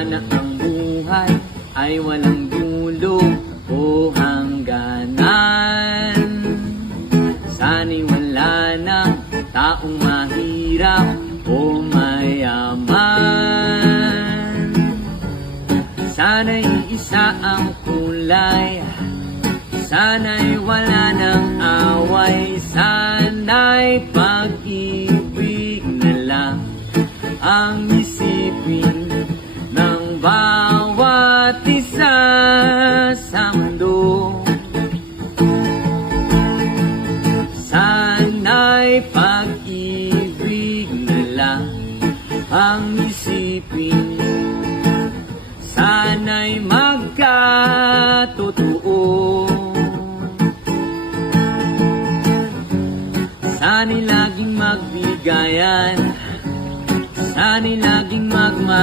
Sana ang buhay ay walang dulo o hangganan. Sana'y wala ng taong mahirap o mayaman. Sana'y isa ang kulay, sana'y wala ng away, sana'y